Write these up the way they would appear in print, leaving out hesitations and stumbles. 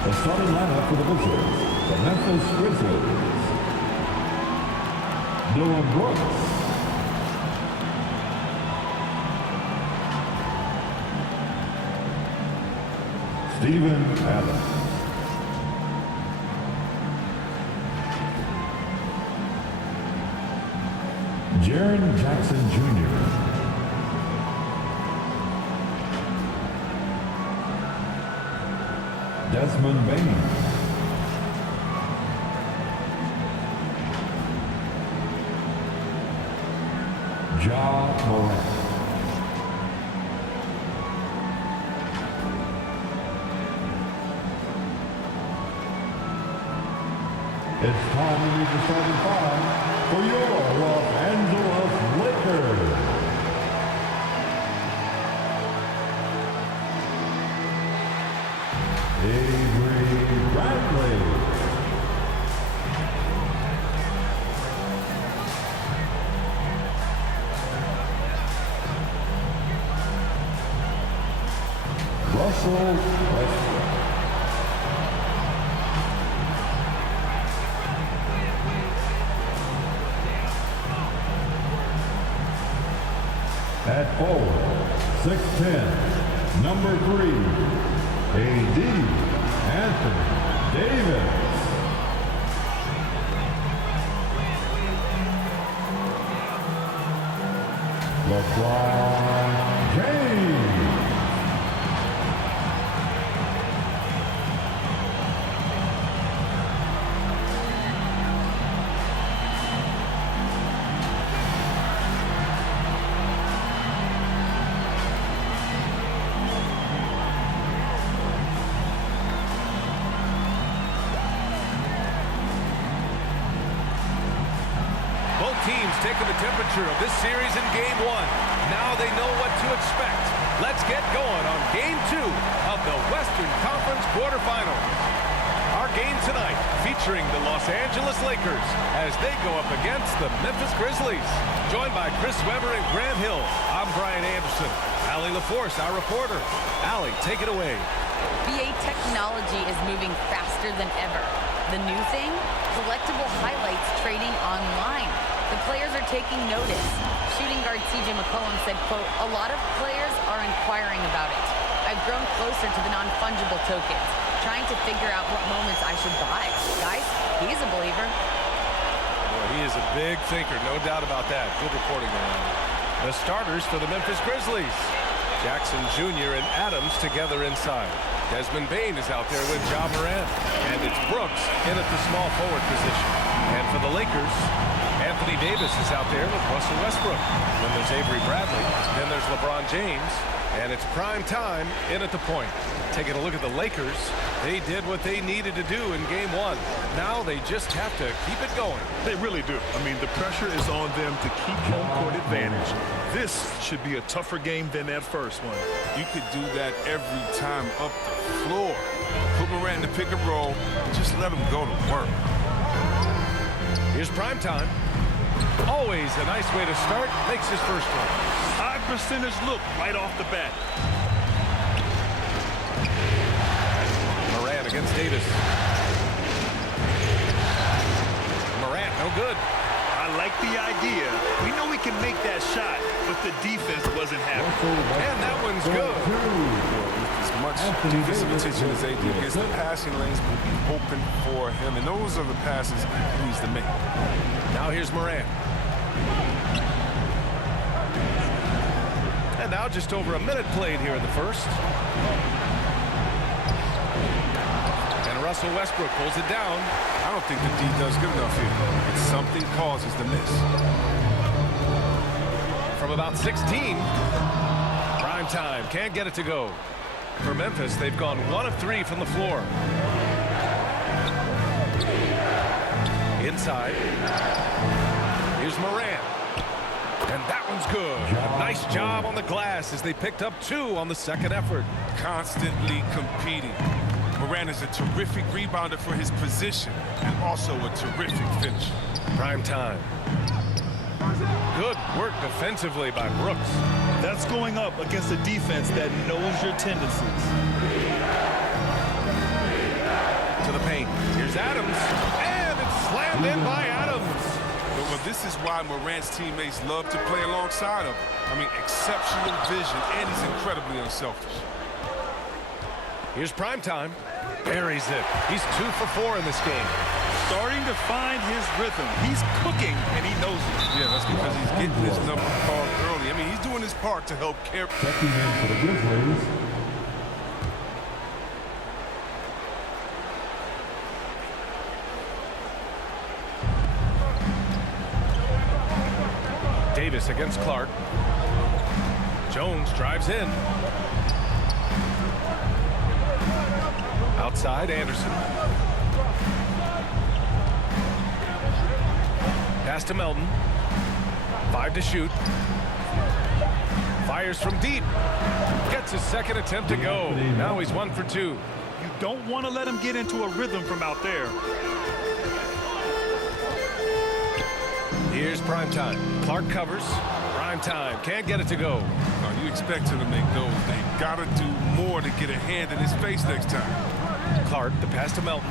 The starting lineup for the Wizards, the Memphis Grizzlies. Dylan Brooks. Steven Adams. Jaren Jackson Jr. Desmond Bain. Ja Morant. It's time to meet the starting five for your Los Angeles Lakers. Avery Bradley. Russell Westbrook. At forward, 6'10", number 3, A.D. Anthony Davis. LeBron James. Both teams taking the temperature of this series in Game 1. Now they know what to expect. Let's get going on Game 2 of the Western Conference quarterfinals. Our game tonight featuring the Los Angeles Lakers as they go up against the Memphis Grizzlies. Joined by Chris Webber and Grant Hill, I'm Brian Anderson. Allie LaForce, our reporter. Allie, take it away. BA technology is moving faster than ever. The new thing? Collectible highlights trading online. The players are taking notice. Shooting guard CJ McCollum said, quote, "A lot of players are inquiring about it. I've grown closer to the non-fungible tokens, trying to figure out what moments I should buy." Guys, he's a believer. Boy, he is a big thinker, no doubt about that. Good reporting there. The starters for the Memphis Grizzlies. Jackson Jr. and Adams together inside. Desmond Bain is out there with Ja Morant. And it's Brooks in at the small forward position. And for the Lakers, Anthony Davis is out there with Russell Westbrook. Then there's Avery Bradley. Then there's LeBron James. And it's prime time in at the point. Taking a look at the Lakers, they did what they needed to do in Game 1. Now they just have to keep it going. They really do. I mean, the pressure is on them to keep home court advantage. This should be a tougher game than that first one. You could do that every time up the floor. Put Morant in the pick and roll and just let him go to work. Here's prime time. Always a nice way to start. Makes his first one. High percentage look right off the bat. Morant against Davis. Morant, no good. I like the idea. We know we can make that shot, but the defense wasn't happy. And that one's good. As much defensive attention as AD gets, the passing lanes will be open for him, and those are the passes he needs to make. Now here's Morant. And now just over a minute played here in the first. And Russell Westbrook pulls it down. I don't think the D does good enough here. But something causes the miss. From about 16. Prime time. Can't get it to go. For Memphis, they've gone 1 of 3 from the floor. Inside. Here's Morant. And that one's good. A nice job on the glass as they picked up 2 on the second effort. Constantly competing. Morant is a terrific rebounder for his position and also a terrific finisher. Prime time. Good work defensively by Brooks. That's going up against a defense that knows your tendencies. beaten in by Adams. Well, this is why Morant's teammates love to play alongside of him. I mean, exceptional vision, and he's incredibly unselfish. Here's Primetime. Buries it. He's 2 for 4 in this game. Starting to find his rhythm. He's cooking, and he knows it. Yeah, that's because he's getting his number called early. I mean, he's doing his part to help carry. Checking in for the Grizzlies. Davis against Clark. Jones drives in. Outside, Anderson. Pass to Melton. 5 to shoot. Fires from deep. Gets his second attempt to go. Now he's 1 for 2. You don't want to let him get into a rhythm from out there. Here's Primetime. Clark covers. Primetime can't get it to go. You expect him to make those. They got to do more to get a hand in his face next time. Clark, the pass to Melton.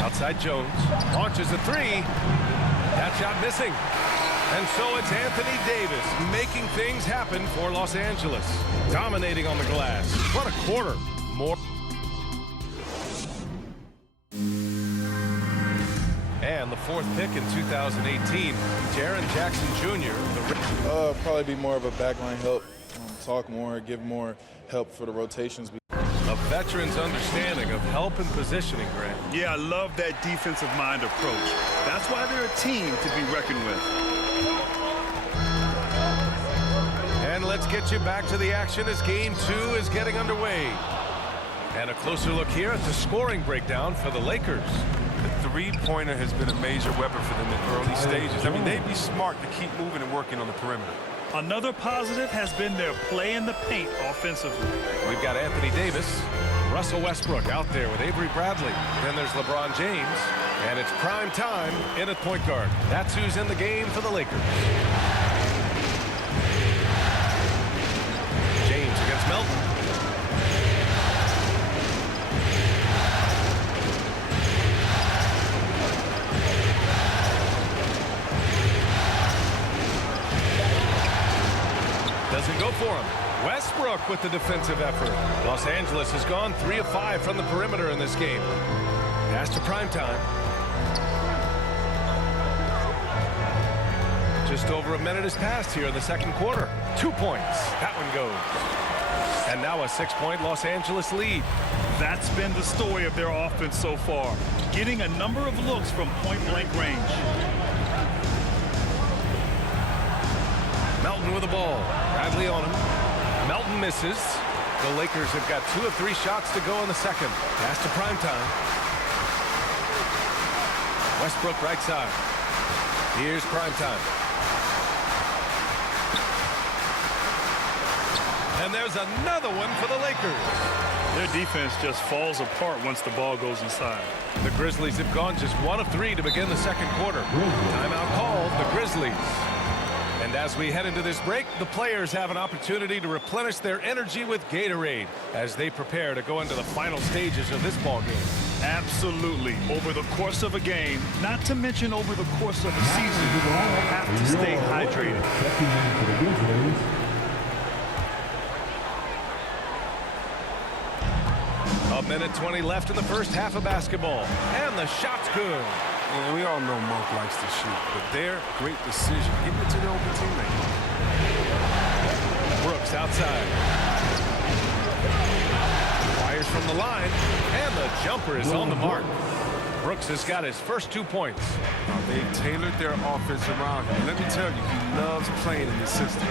Outside Jones. Launches a 3. That shot missing. And so it's Anthony Davis making things happen for Los Angeles. Dominating on the glass. What a quarter. More. And the 4th pick in 2018, Jaren Jackson Jr. Probably be more of a backline help, talk more, give more help for the rotations. A veteran's understanding of help and positioning, Grant. Yeah, I love that defensive mind approach. That's why they're a team to be reckoned with. And let's get you back to the action as Game 2 is getting underway. And a closer look here at the scoring breakdown for the Lakers. The three-pointer has been a major weapon for them in early stages. I mean, they'd be smart to keep moving and working on the perimeter. Another positive has been their play in the paint offensively. We've got Anthony Davis, Russell Westbrook out there with Avery Bradley. Then there's LeBron James, and it's prime time in at point guard. That's who's in the game for the Lakers. James against Melton. Doesn't go for him. Westbrook with the defensive effort. Los Angeles has gone 3 of 5 from the perimeter in this game. Pass to Primetime. Just over a minute has passed here in the second quarter. 2 points. That one goes. And now a 6-point Los Angeles lead. That's been the story of their offense so far. Getting a number of looks from point-blank range. Melton with the ball. Bradley on him. Melton misses. The Lakers have got 2 of 3 shots to go in the second. Pass to Primetime. Westbrook right side. Here's Primetime. And there's another one for the Lakers. Their defense just falls apart once the ball goes inside. The Grizzlies have gone just 1 of 3 to begin the second quarter. Timeout called the Grizzlies. And as we head into this break, the players have an opportunity to replenish their energy with Gatorade as they prepare to go into the final stages of this ball game. Absolutely. Over the course of a game, not to mention over the course of a season, you have to stay hydrated. Checking in for the Grizzlies. A minute 20 left in the first half of basketball. And the shot's good. And we all know Monk likes to shoot, but their great decision, getting it to the open teammate. Brooks outside. Fires from the line, and the jumper is on the mark. Brooks has got his first 2 points. They tailored their offense around him. Let me tell you, he loves playing in this system.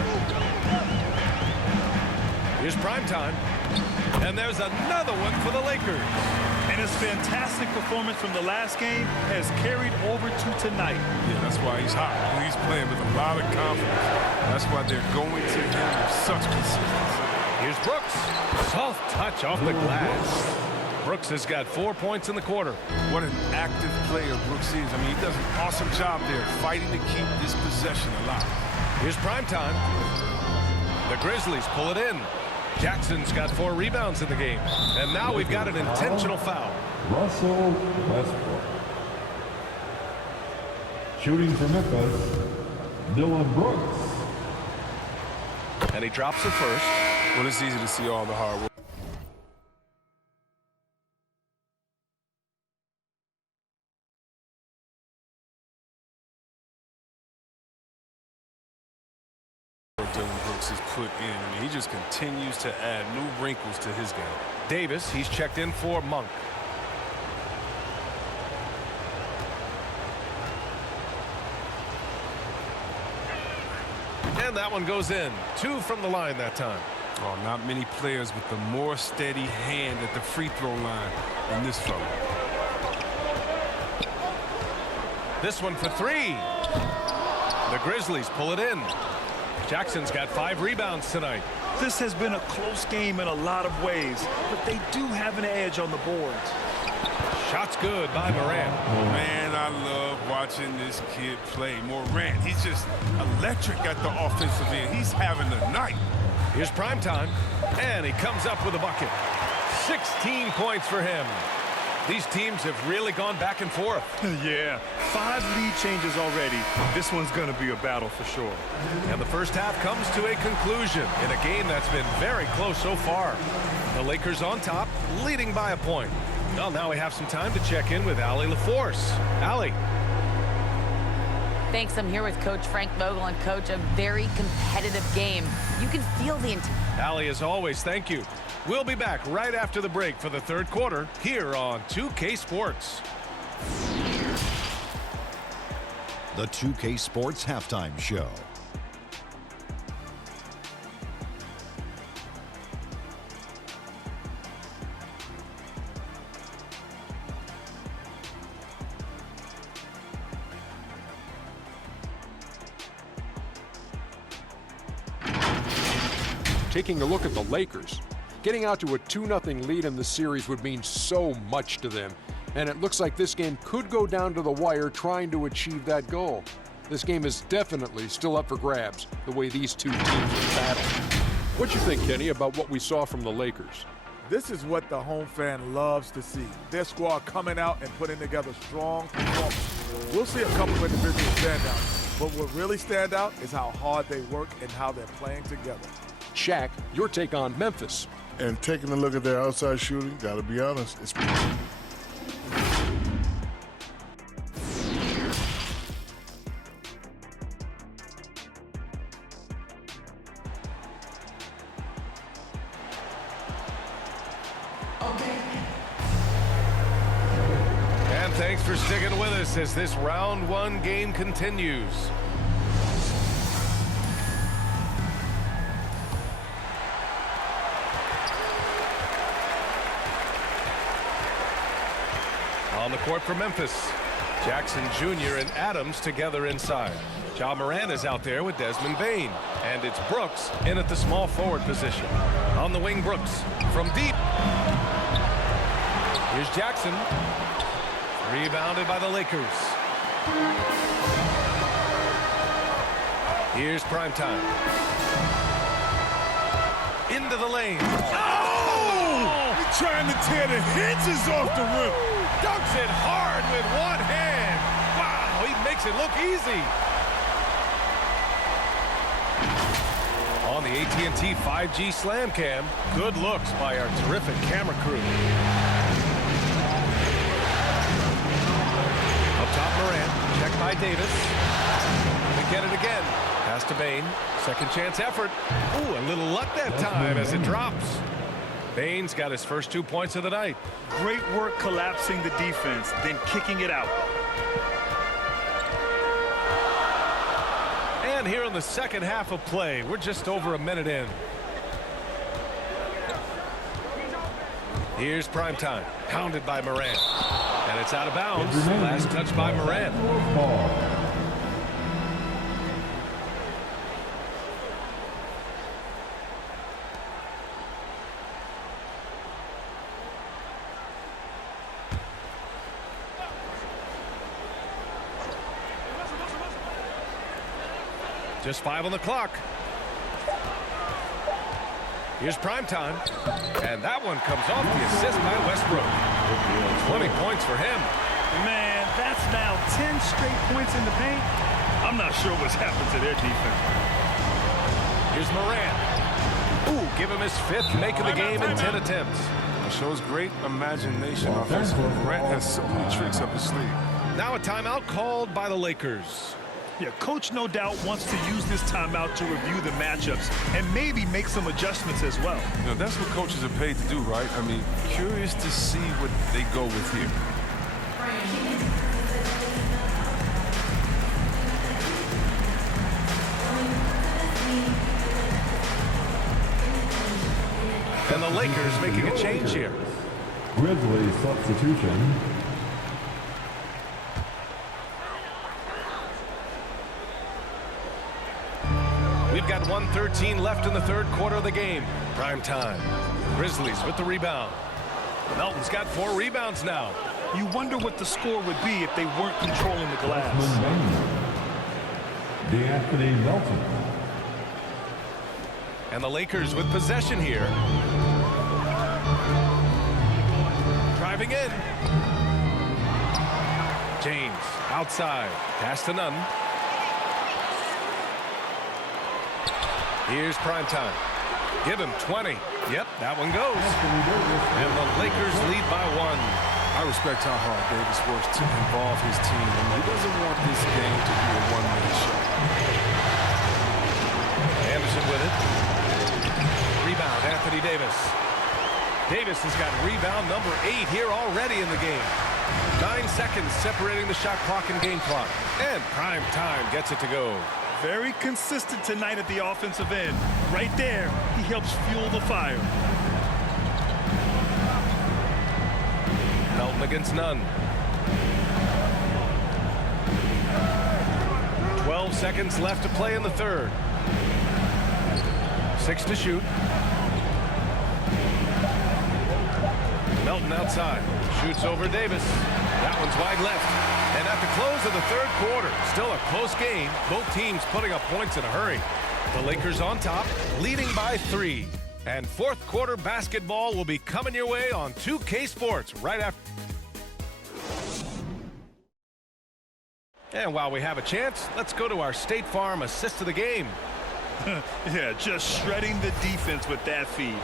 Here's Primetime. And there's another one for the Lakers. And his fantastic performance from the last game has carried over to tonight. Yeah, that's why he's hot. He's playing with a lot of confidence. That's why they're going to him with such consistency. Here's Brooks. Soft touch off the glass. Brooks has got 4 points in the quarter. What an active player Brooks is. I mean, he does an awesome job there fighting to keep this possession alive. Here's Primetime. The Grizzlies pull it in. Jackson's got 4 rebounds in the game. And now we've got an intentional foul. Russell Westbrook. Shooting for Memphis, Dylan Brooks. And he drops it first. Well, it's easy to see all the hard work Dylan Brooks has put in. I mean, he just continues to add new wrinkles to his game. Davis, he's checked in for Monk. And that one goes in. 2 from the line that time. Oh, not many players with the more steady hand at the free throw line than this fella. This one for 3. The Grizzlies pull it in. Jackson's got 5 rebounds tonight. This has been a close game in a lot of ways, but they do have an edge on the boards. Shot's good by Morant. Man, I love watching this kid play. Morant, he's just electric at the offensive end. He's having a night. Here's prime time, and he comes up with a bucket. 16 points for him. These teams have really gone back and forth. Yeah, 5 lead changes already. This one's going to be a battle for sure. And the first half comes to a conclusion in a game that's been very close so far. The Lakers on top, leading by a point. Well, now we have some time to check in with Allie LaForce. Allie. Thanks. I'm here with Coach Frank Vogel. And Coach, a very competitive game. You can feel the intent. Allie, as always, thank you. We'll be back right after the break for the 3rd quarter here on 2K Sports. The 2K Sports Halftime Show. Taking a look at the Lakers, getting out to a 2-0 lead in the series would mean so much to them, and it looks like this game could go down to the wire trying to achieve that goal. This game is definitely still up for grabs, the way these two teams are battling. What you think, Kenny, about what we saw from the Lakers? This is what the home fan loves to see. Their squad coming out and putting together strong performances. We'll see a couple of individual standouts, but what really stand out is how hard they work and how they're playing together. Shaq, your take on Memphis. And taking a look at their outside shooting, gotta be honest, it's And thanks for sticking with us as this round 1 game continues. On the court for Memphis, Jackson Jr. and Adams together inside. Ja Morant is out there with Desmond Bane. And it's Brooks in at the small forward position. On the wing, Brooks from deep. Here's Jackson. Rebounded by the Lakers. Here's primetime. Into the lane. Oh! He's trying to tear the hinges off the rim. Dunks it hard with one hand. Wow, he makes it look easy. On the AT&T 5G Slam Cam, good looks by our terrific camera crew. Up top, Morant, checked by Davis. They get it again. Pass to Bane, second chance effort. Ooh, a little luck that time as it drops. Bane's got his first 2 points of the night. Great work collapsing the defense, then kicking it out. And here in the second half of play, we're just over a minute in. Here's primetime, pounded by Morant. And it's out of bounds. Last touch by Morant. Just 5 on the clock. Here's primetime. And that one comes off the assist by Westbrook. 20 points for him. Man, that's now 10 straight points in the paint. I'm not sure what's happened to their defense. Here's Morant. Ooh, give him his 5th make of the game in 10 attempts. It shows great imagination offensively. Morant has so many tricks up his sleeve. Now a timeout called by the Lakers. Yeah, coach no doubt wants to use this timeout to review the matchups and maybe make some adjustments as well. You know, that's what coaches are paid to do, right? I mean, curious to see what they go with here. And the Lakers making a change here. Grizzlies substitution. We've got 1:13 left in the 3rd quarter of the game. Prime time. Grizzlies with the rebound. Melton's got 4 rebounds now. You wonder what the score would be if they weren't controlling the glass. D'Anthony Melton. And the Lakers with possession here. Driving in. James outside. Pass to none. Here's primetime. Give him 20. Yep, that one goes. And the Lakers lead by 1. I respect how hard Davis works to involve his team. I mean, he doesn't want this game to be a one-man show. Anderson with it. Rebound, Anthony Davis. Davis has got rebound number 8 here already in the game. 9 seconds separating the shot clock and game clock. And prime time gets it to go. Very consistent tonight at the offensive end. Right there, he helps fuel the fire. Melton against none. 12 seconds left to play in the 3rd. 6 to shoot. Melton outside. Shoots over Davis. That one's wide left. And at the close of the 3rd quarter, still a close game. Both teams putting up points in a hurry. The Lakers on top, leading by 3. And 4th quarter basketball will be coming your way on 2K Sports right after. And while we have a chance, let's go to our State Farm assist of the game. Yeah, just shredding the defense with that feed.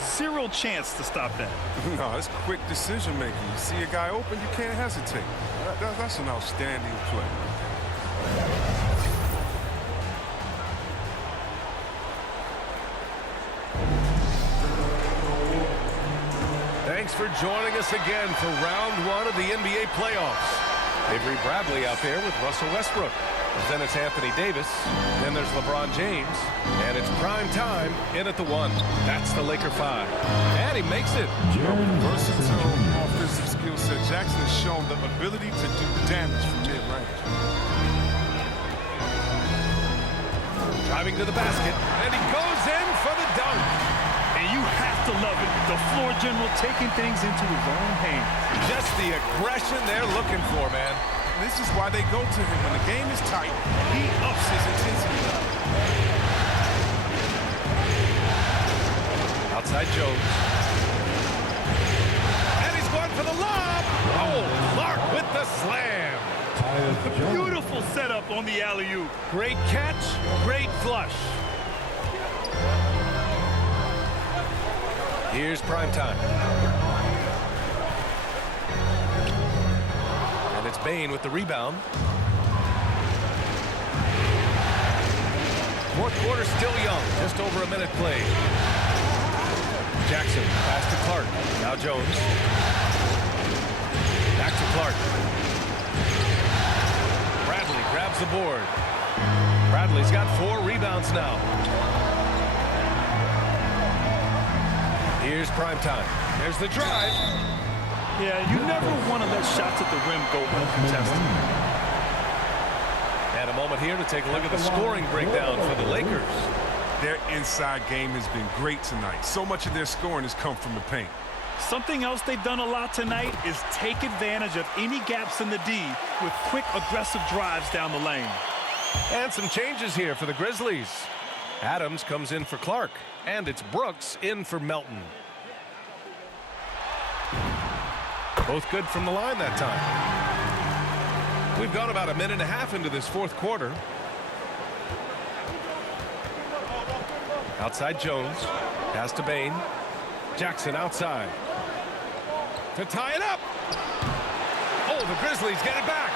0 chance to stop that. No, it's quick decision making. You see a guy open, you can't hesitate. That's an outstanding play. Thanks for joining us again for round 1 of the NBA playoffs. Avery Bradley out there with Russell Westbrook. Then it's Anthony Davis. Then there's LeBron James. And it's prime time in at the 1. That's the Laker 5. And he makes it. Versatile offensive skill set. Jackson has shown the ability to do damage from mid-range. Driving to the basket. And he goes in for the dunk. And you have to love it. The floor general taking things into his own hands. Just the aggression they're looking for, man. This is why they go to him. When the game is tight, he ups his intensity. Outside Jones. And he's going for the lob. Oh, Clark with the slam. Beautiful setup on the alley-oop. Great catch, great flush. Here's primetime. And it's Bane with the rebound. 4th quarter still young, just over a minute played. Jackson, pass to Clark. Now Jones. Back to Clark. Bradley grabs the board. Bradley's got 4 rebounds now. Here's primetime. There's the drive. Yeah, you never want to let shots at the rim go uncontested. And a moment here to take a look at the scoring breakdown for the Lakers. Their inside game has been great tonight. So much of their scoring has come from the paint. Something else they've done a lot tonight is take advantage of any gaps in the D with quick, aggressive drives down the lane. And some changes here for the Grizzlies. Adams comes in for Clark, and it's Brooks in for Melton. Both good from the line that time. We've gone about a minute and a half into this fourth quarter. Outside Jones. Pass to Bain. Jackson outside. To tie it up. Oh, the Grizzlies get it back.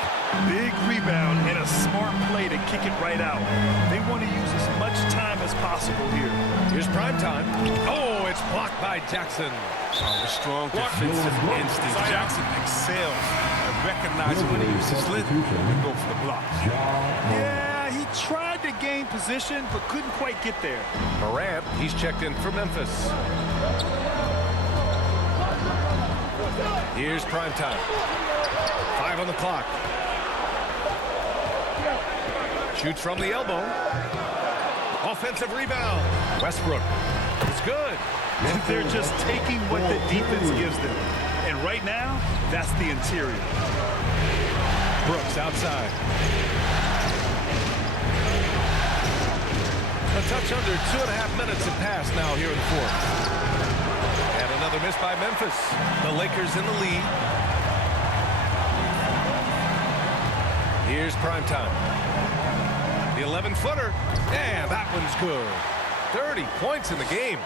Big rebound and a smart play to kick it right out. They want to use as much time as possible here. Here's prime time. Oh, it's blocked by Jackson. The strong defensive instincts. Jackson excels at recognizing when he uses his length and go for the block. Yeah, he tried to gain position but couldn't quite get there. Morant, he's checked in for Memphis. Here's prime time. 5 on the clock. Shoots from the elbow. Offensive rebound. Westbrook. It's good. They're just taking what the defense gives them. And right now, that's the interior. Brooks outside. A touch under 2.5 minutes have passed now here in the fourth. And another miss by Memphis. The Lakers in the lead. Here's prime time. The 11-footer. And that one's good. 30 points in the game.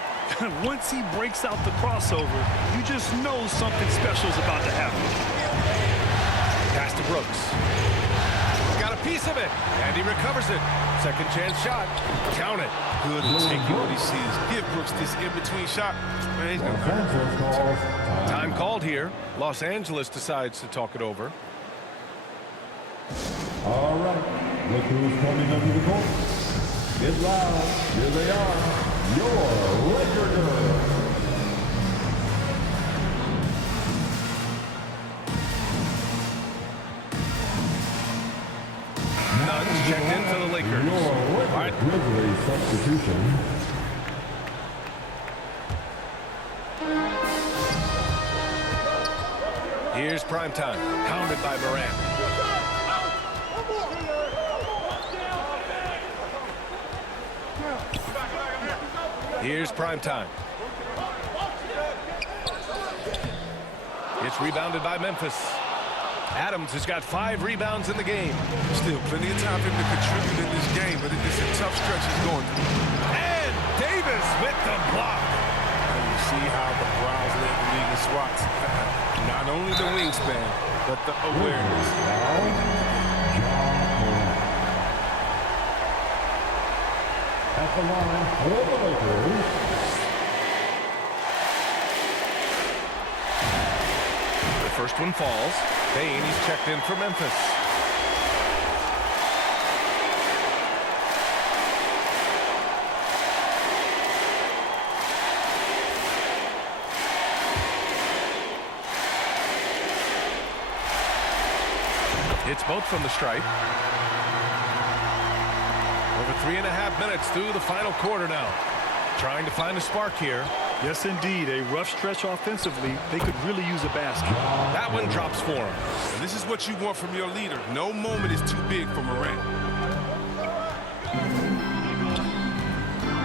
Once he breaks out the crossover, you just know something special is about to happen. Pass to Brooks. Got a piece of it, and he recovers it. Second chance shot. Count it. Good at taking what he sees. Give Brooks this in-between shot. Man, he's gonna time called here. Los Angeles decides to talk it over. All right. Look who's coming under the court. Get loud. Here they are. Your Laker girls. Nuns checked in for the Lakers. Your Laker Grizzlies substitution. Here's prime time. Pounded by Morant. Here's prime time. It's rebounded by Memphis. Adams has got 5 rebounds in the game. Still plenty of time for him to contribute in this game, but it's a tough stretch he's going through. And Davis with the block. And you see how the Browns led the league in swats. Not only the wingspan, but the awareness. At the line for the Lakers. The first one falls. Bain, he's checked in for Memphis. Hits both from the stripe. Over 3.5 minutes through the final quarter now. Trying to find a spark here. Yes, indeed. A rough stretch offensively. They could really use a basket. That one drops for him. And this is what you want from your leader. No moment is too big for Morant.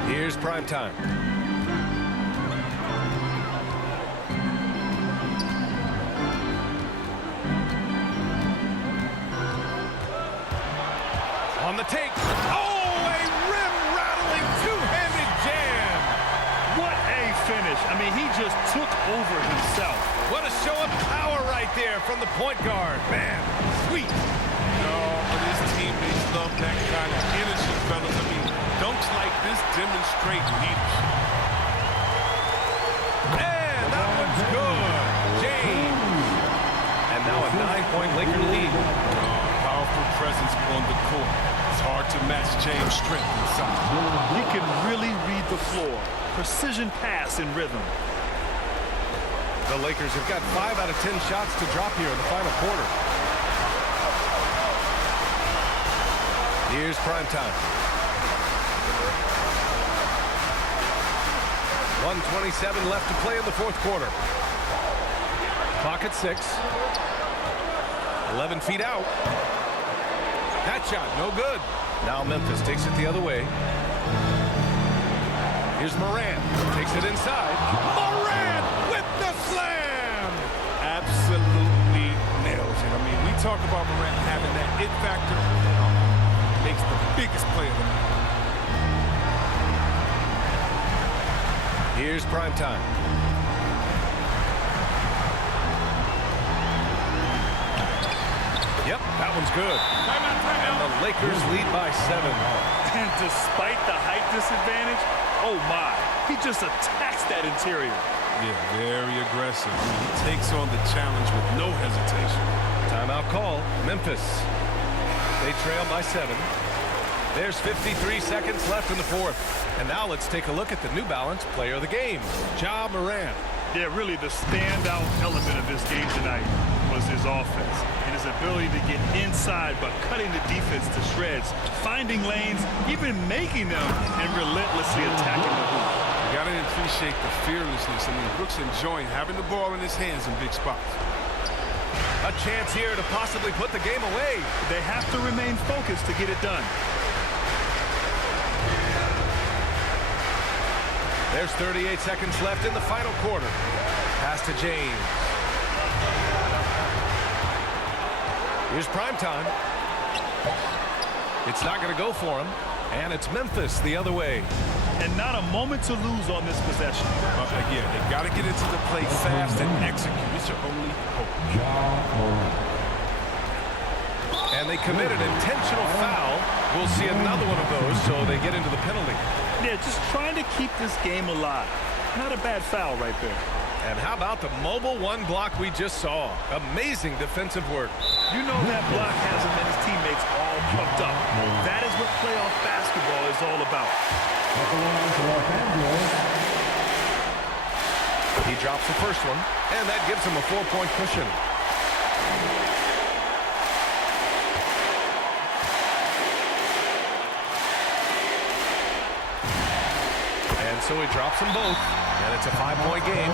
Here's prime time. On the take. Oh, a rim-rattling two-handed jam. What a finish. I mean, he just took over himself. What a show of power right there from the point guard. Man, sweet. No, but his teammates love that kind of energy, fellas. I mean, dunks like this demonstrate leadership. And that one's good. James. And now a 9-point Laker lead. Powerful presence on the court. It's hard to match James' strength inside. He can really read the floor. Precision pass and rhythm. The Lakers have got 5 out of 10 shots to drop here in the final quarter. Here's prime time. 1:27 left to play in the fourth quarter. Clock at 6. 11 feet out. That shot, no good. Now Memphis takes it the other way. Here's Morant. Takes it inside. Morant with the slam! Absolutely nails it. I mean, we talk about Morant having that it factor. Makes the biggest play of the night. Here's prime time. Yep, that one's good. And the Lakers lead by 7. And despite the height disadvantage, oh my, he just attacks that interior. Yeah, very aggressive. I mean, he takes on the challenge with no hesitation. Timeout call, Memphis. They trail by 7. There's 53 seconds left in the fourth. And now let's take a look at the New Balance player of the game, Ja Morant. Yeah, really the standout element of this game tonight was his offense and his ability to get inside but cutting the defense to shreds, finding lanes, even making them, and relentlessly attacking the hoop. You got to appreciate the fearlessness. I mean, Brooks enjoying having the ball in his hands in big spots. A chance here to possibly put the game away. They have to remain focused to get it done. There's 38 seconds left in the final quarter. Pass to James. Here's prime time. It's not going to go for him. And it's Memphis the other way. And not a moment to lose on this possession. Again, they got to get into the play fast and execute. It's your only hope. And they commit an intentional foul. We'll see another one of those, so they get into the penalty. Yeah, just trying to keep this game alive. Not a bad foul right there. And how about the mobile one block we just saw? Amazing defensive work. You know that block has him and his teammates all pumped up. That is what playoff basketball is all about. He drops the first one, and that gives him a 4-point cushion. And so he drops them both, and it's a 5-point game.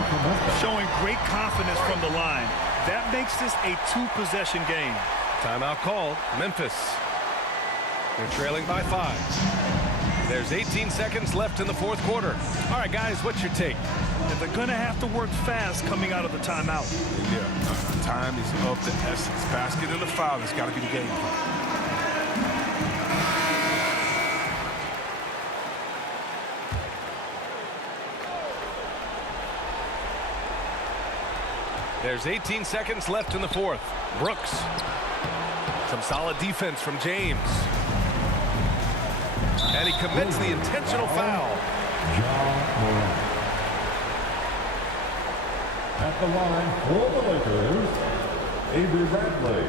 Showing great confidence from the line. That makes this a 2-possession game. Timeout called. Memphis. They're trailing by 5. There's 18 seconds left in the fourth quarter. All right, guys, what's your take? And they're going to have to work fast coming out of the timeout. Yeah, time is of the essence. Basket and the foul has got to be the game plan. There's 18 seconds left in the fourth. Brooks. Some solid defense from James. And he commits the intentional foul. At the line for the Lakers, Avery Bradley.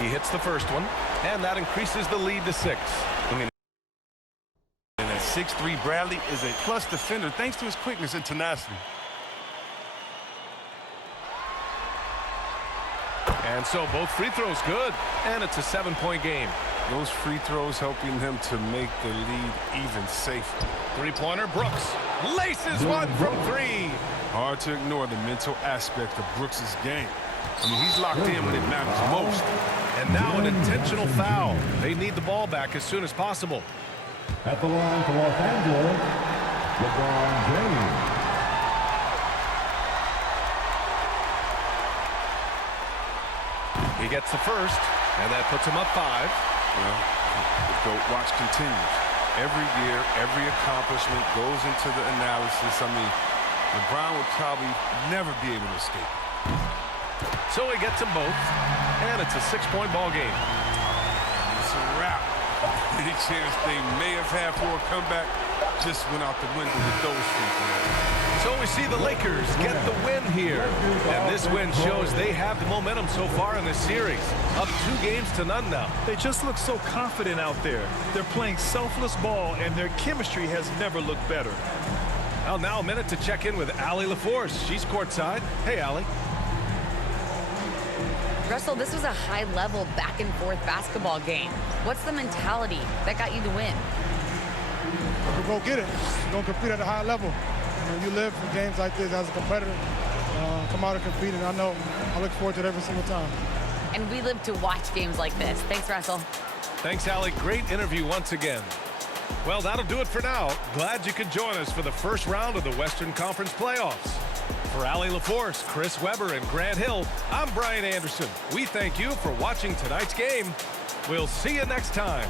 He hits the first one, and that increases the lead to 6. I mean, and at 6'3", Bradley is a plus defender thanks to his quickness and tenacity. And so both free throws good, and it's a 7-point game. Those free throws helping them to make the lead even safer. Three-pointer, Brooks laces one from 3. Hard to ignore the mental aspect of Brooks' game. I mean, he's locked in when it matters most. And now an intentional foul. They need the ball back as soon as possible. At the line for Los Angeles, LeBron James. He gets the first, and that puts him up 5. Well, the GOAT watch continues. Every year, every accomplishment goes into the analysis. I mean, LeBron would probably never be able to escape. So he gets them both, and it's a 6-point ball game. It's a wrap. Any chance they may have had for a comeback just went out the window with those free throws. So we see the Lakers get the win here. And this win shows they have the momentum so far in this series. Up 2-0 now. They just look so confident out there. They're playing selfless ball, and their chemistry has never looked better. Well, now a minute to check in with Allie LaForce. She's courtside. Hey, Allie. Russell, this was a high-level back-and-forth basketball game. What's the mentality that got you the win? We'll go get it. We're going to compete at a high level. You live for games like this as a competitor. Come out and compete, and I look forward to it every single time. And we live to watch games like this. Thanks, Russell. Thanks, Allie. Great interview once again. Well, that'll do it for now. Glad you could join us for the first round of the Western Conference playoffs. For Allie LaForce, Chris Webber, and Grant Hill, I'm Brian Anderson. We thank you for watching tonight's game. We'll see you next time.